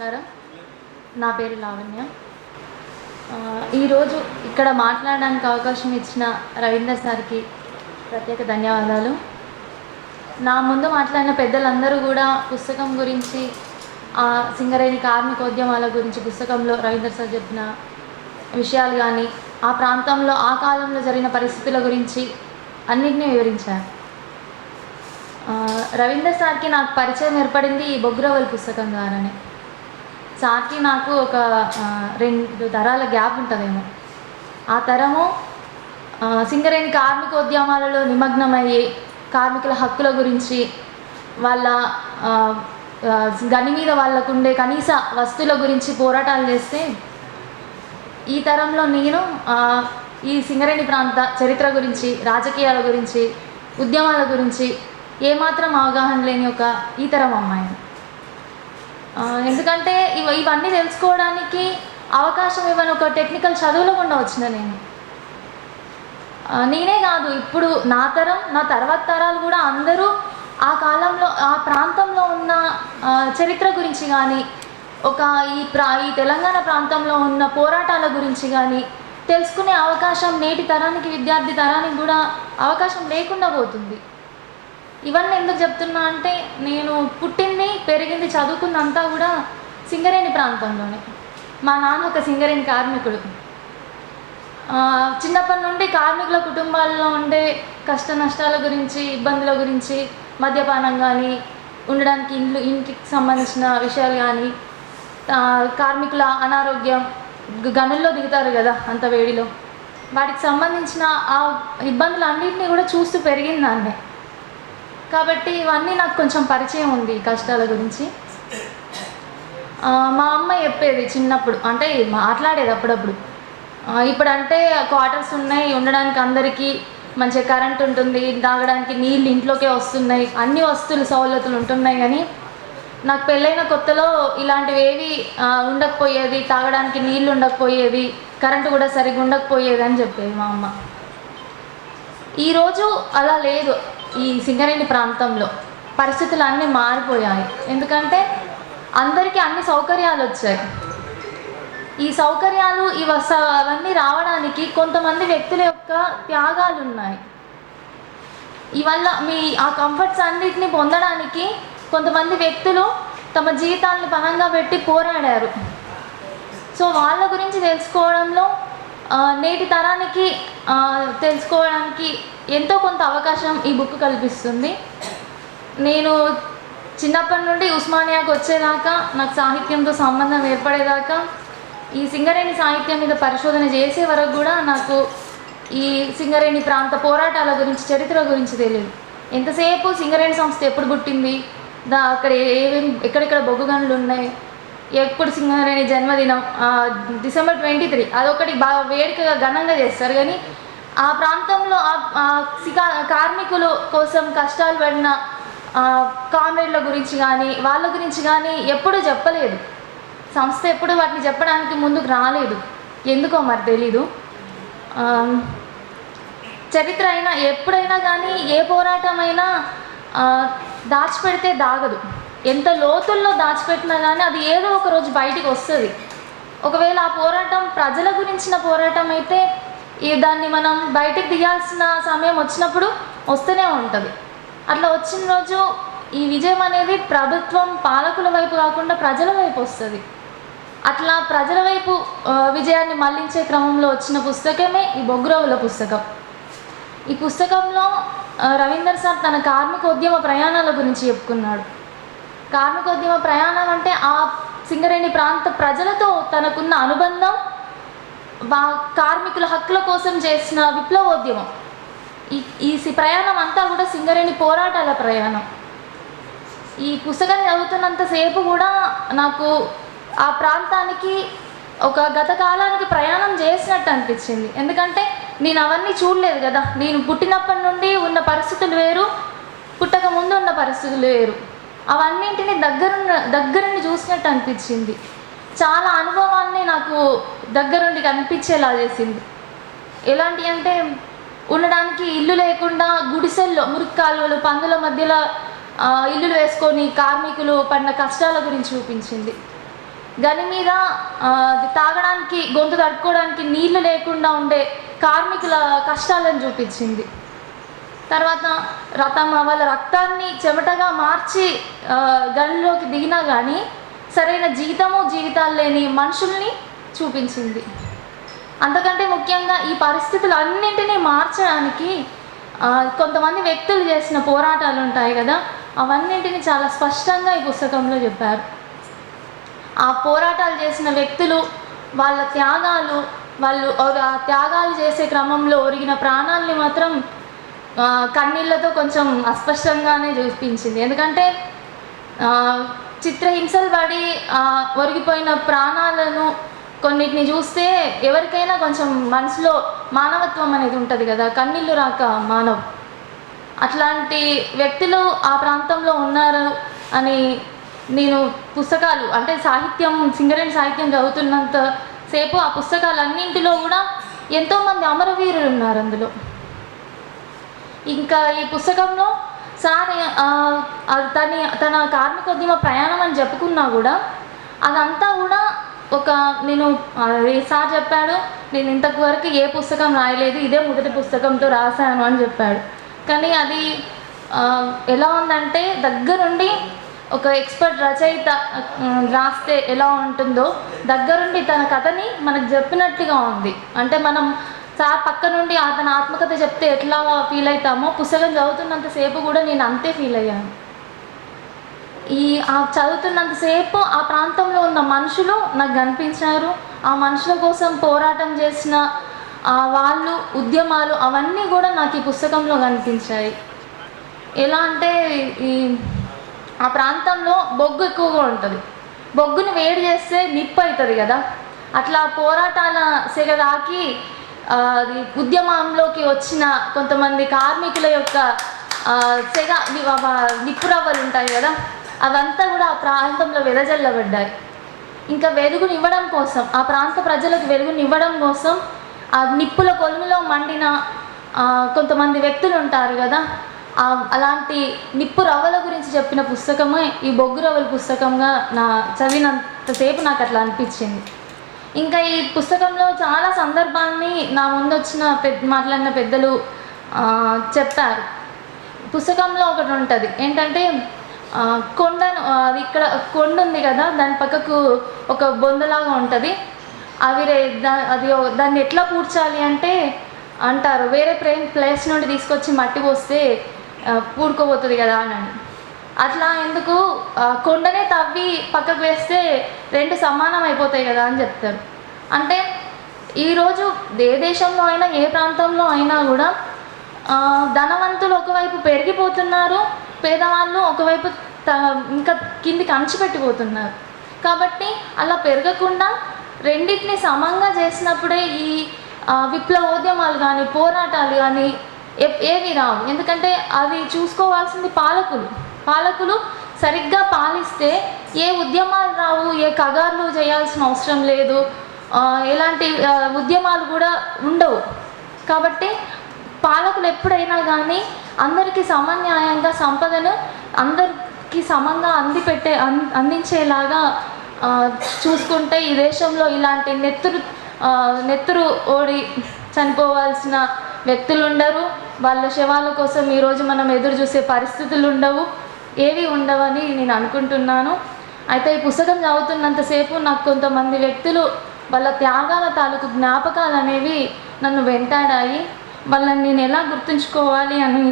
నమస్కారం. నా పేరు లావణ్య. ఈరోజు ఇక్కడ మాట్లాడడానికి అవకాశం ఇచ్చిన రవీందర్ సార్కి ప్రత్యేక ధన్యవాదాలు. నా ముందు మాట్లాడిన పెద్దలందరూ కూడా పుస్తకం గురించి, సింగరేణి కార్మికోద్యమాల గురించి పుస్తకంలో రవీందర్ సార్ చెప్పిన విషయాలు కానీ, ఆ ప్రాంతంలో ఆ కాలంలో జరిగిన పరిస్థితుల గురించి అన్నింటినీ వివరించారు. రవీందర్ సార్కి నాకు పరిచయం ఏర్పడింది ఈ బొగ్గురవ్వల పుస్తకం ద్వారానే. సార్కి నాకు ఒక 2 తరాల గ్యాప్ ఉంటుందేమో. ఆ తరము సింగరేణి కార్మికోద్యమాలలో నిమగ్నమయ్యి కార్మికుల హక్కుల గురించి, వాళ్ళ గని మీద వాళ్ళకు ఉండే కనీస వస్తువుల గురించి పోరాటాలు చేస్తే, ఈ తరంలో నేను ఈ సింగరేణి ప్రాంత చరిత్ర గురించి, రాజకీయాల గురించి, ఉద్యమాల గురించి ఏమాత్రం అవగాహన లేని ఒక ఈ తరం అమ్మాయిని. ఎందుకంటే ఇవన్నీ తెలుసుకోవడానికి అవకాశం ఇవ్వని ఒక టెక్నికల్ చదువులో కూడా వచ్చిన నేనే కాదు, ఇప్పుడు నా తరం, నా తర్వాత తరాలు కూడా అందరూ ఆ కాలంలో ఆ ప్రాంతంలో ఉన్న చరిత్ర గురించి కానీ, ఈ తెలంగాణ ప్రాంతంలో ఉన్న పోరాటాల గురించి కానీ తెలుసుకునే అవకాశం నేటి తరానికి, విద్యార్థి తరానికి కూడా అవకాశం లేకుండా పోతుంది. ఇవన్నీ ఎందుకు చెప్తున్నా అంటే, నేను పుట్టింది, పెరిగింది, చదువుకున్నంతా కూడా సింగరేణి ప్రాంతంలోనే. మా నాన్న ఒక సింగరేణి కార్మికుడు. చిన్నప్పటి నుండి కార్మికుల కుటుంబాల్లో ఉండే కష్ట నష్టాల గురించి, ఇబ్బందుల గురించి, మద్యపానం కానీ, ఉండడానికి ఇంటికి సంబంధించిన విషయాలు కానీ, కార్మికుల అనారోగ్యం, గనుల్లో దిగుతారు కదా అంత వేడిలో, వాటికి సంబంధించిన ఆ ఇబ్బందులన్నింటినీ కూడా చూస్తూ పెరిగిందాన్నే. కాబట్టి ఇవన్నీ నాకు కొంచెం పరిచయం ఉంది ఈ కష్టాల గురించి. మా అమ్మ చెప్పేది చిన్నప్పుడు, అంటే మాట్లాడేది అప్పుడప్పుడు. ఇప్పుడంటే క్వార్టర్స్ ఉన్నాయి, ఉండడానికి అందరికీ మంచిగా కరెంట్ ఉంటుంది, తాగడానికి నీళ్ళు ఇంట్లోకే వస్తున్నాయి, అన్ని వస్తువులు సౌలతులు ఉంటున్నాయి. కానీ నాకు పెళ్ళైన కొత్తలో ఇలాంటివి ఏవి ఉండకపోయేది, తాగడానికి నీళ్ళు ఉండకపోయేది, కరెంటు కూడా సరిగ్గా ఉండకపోయేది అని చెప్పేది మా అమ్మ. ఈరోజు అలా లేదు. ఈ సింగరేణి ప్రాంతంలో పరిస్థితులు అన్నీ మారిపోయాయి. ఎందుకంటే అందరికీ అన్ని సౌకర్యాలు వచ్చాయి. ఈ సౌకర్యాలు అవన్నీ రావడానికి కొంతమంది వ్యక్తుల యొక్క త్యాగాలు ఉన్నాయి. ఇవల్ల ఆ కంఫర్ట్స్ అన్నిటిని పొందడానికి కొంతమంది వ్యక్తులు తమ జీవితాలను పణంగా పెట్టి పోరాడారు. సో వాళ్ళ గురించి తెలుసుకోవడంలో నేటి తరానికి తెలుసుకోవడానికి ఎంతో కొంత అవకాశం ఈ బుక్ కల్పిస్తుంది. నేను చిన్నప్పటి నుండి ఉస్మానియాకు వచ్చేదాకా, నాకు సాహిత్యంతో సంబంధం ఏర్పడేదాకా, ఈ సింగరేణి సాహిత్యం మీద పరిశోధన చేసే వరకు కూడా నాకు ఈ సింగరేణి ప్రాంత పోరాటాల గురించి, చరిత్ర గురించి తెలియదు. ఎంతసేపు సింగరేణి సంస్థ ఎప్పుడు పుట్టింది, అక్కడ ఎక్కడెక్కడ బొగ్గు గనులు ఉన్నాయి, ఎప్పుడు సింగరేణి జన్మదినం డిసెంబర్ 23, అదొకటి బాగా వేడుకగా ఘనంగా చేస్తారు. కానీ ఆ ప్రాంతంలో కార్మికులు కోసం కష్టాలు పడిన కామ్రేడ్ల గురించి కానీ, వాళ్ళ గురించి కానీ ఎప్పుడూ చెప్పలేదు. సంస్థ ఎప్పుడు వాటిని చెప్పడానికి ముందుకు రాలేదు. ఎందుకో మరి తెలీదు. చరిత్ర అయినా ఎప్పుడైనా కానీ, ఏ పోరాటమైనా దాచిపెడితే దాగదు. ఎంత లోతుల్లో దాచిపెట్టినా కానీ అది ఏదో ఒక రోజు బయటికి వస్తుంది. ఒకవేళ ఆ పోరాటం ప్రజల గురించిన పోరాటం అయితే దాన్ని మనం బయటికి దిగాల్సిన సమయం వచ్చినప్పుడు వస్తూనే ఉంటుంది. అట్లా వచ్చిన రోజు ఈ విజయం అనేది ప్రభుత్వం, పాలకుల వైపు కాకుండా ప్రజల వైపు వస్తుంది. అట్లా ప్రజల వైపు విజయాన్ని మళ్లించే క్రమంలో వచ్చిన పుస్తకమే ఈ బొగ్గురవ్వల పుస్తకం. ఈ పుస్తకంలో రవీందర్ సార్ తన కార్మికోద్యమ ప్రయాణాల గురించి చెప్పుకున్నాడు. కార్మికోద్యమ ప్రయాణం అంటే ఆ సింగరేణి ప్రాంత ప్రజలతో తనకున్న అనుబంధం, కార్మికుల హక్కుల కోసం చేసిన విప్లవోద్యమం, ఈ ప్రయాణం అంతా కూడా సింగరేణి పోరాటాల ప్రయాణం. ఈ పుస్తకాన్ని చదువుతున్నంతసేపు కూడా నాకు ఆ ప్రాంతానికి ఒక గత కాలానికి ప్రయాణం చేసినట్టు అనిపించింది. ఎందుకంటే నేను అవన్నీ చూడలేదు కదా. నేను పుట్టినప్పటి నుండి ఉన్న పరిస్థితులు వేరు, పుట్టక ముందు ఉన్న పరిస్థితులు వేరు. అవన్నింటినీ దగ్గరుండి చూసినట్టు అనిపించింది. చాలా అనుభవాన్ని నాకు దగ్గరుండి కనిపించేలా చేసింది. ఎలాంటి అంటే, ఉండడానికి ఇల్లు లేకుండా గుడిసెల్లో, మురికి కాలువలు, పందుల మధ్యలో ఇల్లులు వేసుకొని కార్మికులు పడిన కష్టాల గురించి చూపించింది. గని మీద అది తాగడానికి గొంతు తడుపుకోవడానికి నీళ్లు లేకుండా ఉండే కార్మికుల కష్టాలను చూపించింది. తర్వాత వాళ్ళ రక్తాన్ని చెమటగా మార్చి గనిలోకి దిగినా కానీ సరైన జీవితాలు లేని మనుషుల్ని చూపించింది. అంతకంటే ముఖ్యంగా ఈ పరిస్థితులన్నింటినీ మార్చడానికి కొంతమంది వ్యక్తులు చేసిన పోరాటాలు ఉంటాయి కదా, అవన్నింటినీ చాలా స్పష్టంగా ఈ పుస్తకంలో చెప్పారు. ఆ పోరాటాలు చేసిన వ్యక్తులు, వాళ్ళ త్యాగాలు, వాళ్ళు ఆ త్యాగాలు చేసే క్రమంలో ఒరిగిన ప్రాణాలని మాత్రం కన్నీళ్ళతో కొంచెం అస్పష్టంగానే చూపించింది. ఎందుకంటే చిత్రహింసలు పడి ఒరిగిపోయిన ప్రాణాలను కొన్నిటిని చూస్తే ఎవరికైనా కొంచెం మనసులో మానవత్వం అనేది ఉంటుంది కదా, కన్నీళ్ళు రాక మానవ్. అట్లాంటి వ్యక్తులు ఆ ప్రాంతంలో ఉన్నారు అని నేను పుస్తకాలు అంటే సాహిత్యం, సింగరేణి సాహిత్యం చదువుతున్నంత సేపు ఆ పుస్తకాలన్నింటిలో కూడా ఎంతోమంది అమరవీరులు ఉన్నారు అందులో. ఇంకా ఈ పుస్తకంలో సార్ తన కార్మికోద్యమ ప్రయాణం అని చెప్పుకున్నా కూడా అదంతా కూడా నేను సార్ చెప్పాడు, నేను ఇంతవరకు ఏ పుస్తకం రాయలేదు, ఇదే మొదటి పుస్తకంతో రాశాను అని చెప్పాడు. కానీ అది ఎలా ఉందంటే దగ్గరుండి ఒక ఎక్స్పర్ట్ రచయిత రాస్తే ఎలా ఉంటుందో దగ్గరుండి తన కథని మనకు చెప్పినట్టుగా ఉంది. అంటే మనం సార్ పక్క నుండి తన ఆత్మకథ చెప్తే ఎట్లా ఫీల్ అవుతామో పుస్తకం చదువుతున్నంతసేపు కూడా నేను అంతే ఫీల్ అయ్యాను. చదువుతున్నంతసేపు ఆ ప్రాంతంలో ఉన్న మనుషులు నాకు కనిపించారు. ఆ మనుషుల కోసం పోరాటం చేసిన వాళ్ళు, ఉద్యమాలు అవన్నీ కూడా నాకు ఈ పుస్తకంలో కనిపించాయి. ఎలా అంటే ఆ ప్రాంతంలో బొగ్గు ఎక్కువగా ఉంటుంది. బొగ్గుని వేడి చేస్తే నిప్పు అవుతుంది కదా, అట్లా పోరాటాల సెగ దాకి ఉద్యమంలోకి వచ్చిన కొంతమంది కార్మికుల యొక్క సెగ నిప్పు రవ్వలు ఉంటాయి కదా, అవంతా కూడా ఆ ప్రాంతంలో వెదజల్లబడ్డాయి. ఇంకా వెలుగునివ్వడం కోసం, ఆ ప్రాంత ప్రజలకు వెలుగునివ్వడం కోసం ఆ నిప్పుల కొలుములో మండిన కొంతమంది వ్యక్తులు ఉంటారు కదా, అలాంటి నిప్పు రవ్వల గురించి చెప్పిన పుస్తకమే ఈ బొగ్గు రవ్వల పుస్తకంగా చదివినంతసేపు నాకు అట్లా అనిపించింది. ఇంకా ఈ పుస్తకంలో చాలా సందర్భాన్ని నా ముందు వచ్చిన మాట్లాడిన పెద్దలు చెప్పారు. పుస్తకంలో ఒకటి ఉంటుంది ఏంటంటే కొండను, ఇక్కడ కొండ ఉంది కదా, దాని పక్కకు ఒక బొందలాగా ఉంటుంది. దాన్ని ఎట్లా పూడ్చాలి అంటే అంటారు, వేరే ప్లేస్ నుండి తీసుకొచ్చి మట్టి పోస్తే పూడుకోబోతుంది కదా అని. అట్లా ఎందుకు, కొండనే తవ్వి పక్కకు వేస్తే రెండు సమానం అయిపోతాయి కదా అని చెప్తారు. అంటే ఈరోజు ఏ దేశంలో అయినా ఏ ప్రాంతంలో అయినా కూడా ధనవంతులు ఒకవైపు పెరిగిపోతున్నారు, పేదవాళ్ళు ఒకవైపు ఇంకా కిందికి అణచిపెట్టిపోతున్నారు. కాబట్టి అలా పెరగకుండా రెండింటిని సమంగా చేసినప్పుడే ఈ విప్లవోద్యమాలు కానీ పోరాటాలు కానీ ఏవి రావు. ఎందుకంటే అవి చూసుకోవాల్సింది పాలకులు సరిగ్గా పాలిస్తే ఏ ఉద్యమాలు రావు, ఏ కగార్లు చేయాల్సిన అవసరం లేదు, ఎలాంటి ఉద్యమాలు కూడా ఉండవు. కాబట్టి పాలకులు ఎప్పుడైనా కానీ అందరికీ సమన్యాయంగా సంపదను అందరికీ సమంగా అందించేలాగా చూసుకుంటే ఈ దేశంలో ఇలాంటి నెత్తురు ఓడి చనిపోవాల్సిన వ్యక్తులు ఉండరు, వాళ్ళ శవాల కోసం ఈరోజు మనం ఎదురు చూసే పరిస్థితులు ఉండవు, ఏవి ఉండవని నేను అనుకుంటున్నాను. అయితే ఈ పుస్తకం చదువుతున్నంతసేపు నాకు కొంతమంది వ్యక్తులు వాళ్ళ త్యాగాల తాలూకు జ్ఞాపకాలు అనేవి నన్ను వెంటాడాయి. వాళ్ళని నేను ఎలా గుర్తుంచుకోవాలి అని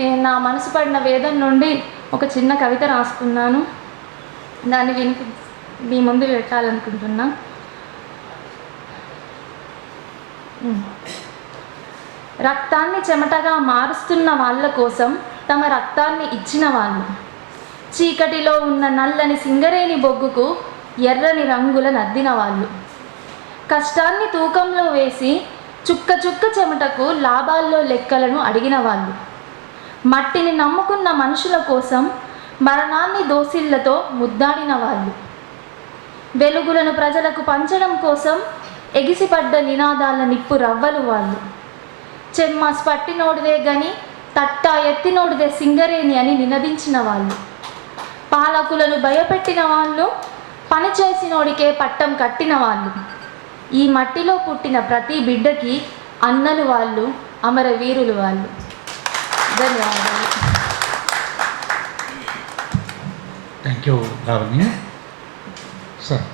నేను నా మనసు పడిన వేదన నుండి ఒక చిన్న కవిత రాసుకున్నాను. దాన్ని మీ ముందు పెట్టాలనుకుంటున్నా. రక్తాన్ని చెమటగా మారుస్తున్న వాళ్ళ కోసం తమ రక్తాన్ని ఇచ్చిన వాళ్ళు, చీకటిలో ఉన్న నల్లని సింగరేణి బొగ్గుకు ఎర్రని రంగుల నద్దిన వాళ్ళు, కష్టాన్ని తూకంలో వేసి చుక్క చుక్క చెమటకు లాభాల్లో లెక్కలను అడిగిన వాళ్ళు, మట్టిని నమ్ముకున్న మనుషుల కోసం మరణాన్ని దోసిళ్లతో ముద్దాడిన వాళ్ళు, వెలుగులను ప్రజలకు పంచడం కోసం ఎగిసిపడ్డ నినాదాల నిప్పు రవ్వలు వాళ్ళు, చెమ్మ స్పట్టినోడిదే గని తట్టా ఎత్తినోడిదే సింగరేణి అని నినదించిన వాళ్ళు, పాలకులను భయపెట్టిన వాళ్ళు, పని చేసినోడికే పట్టం కట్టిన వాళ్ళు, ఈ మట్టిలో పుట్టిన ప్రతి బిడ్డకి అన్నలు వాళ్ళు, అమరవీరులు వాళ్ళు. ధన్యవాదాలు. Thank you Lavanya sir.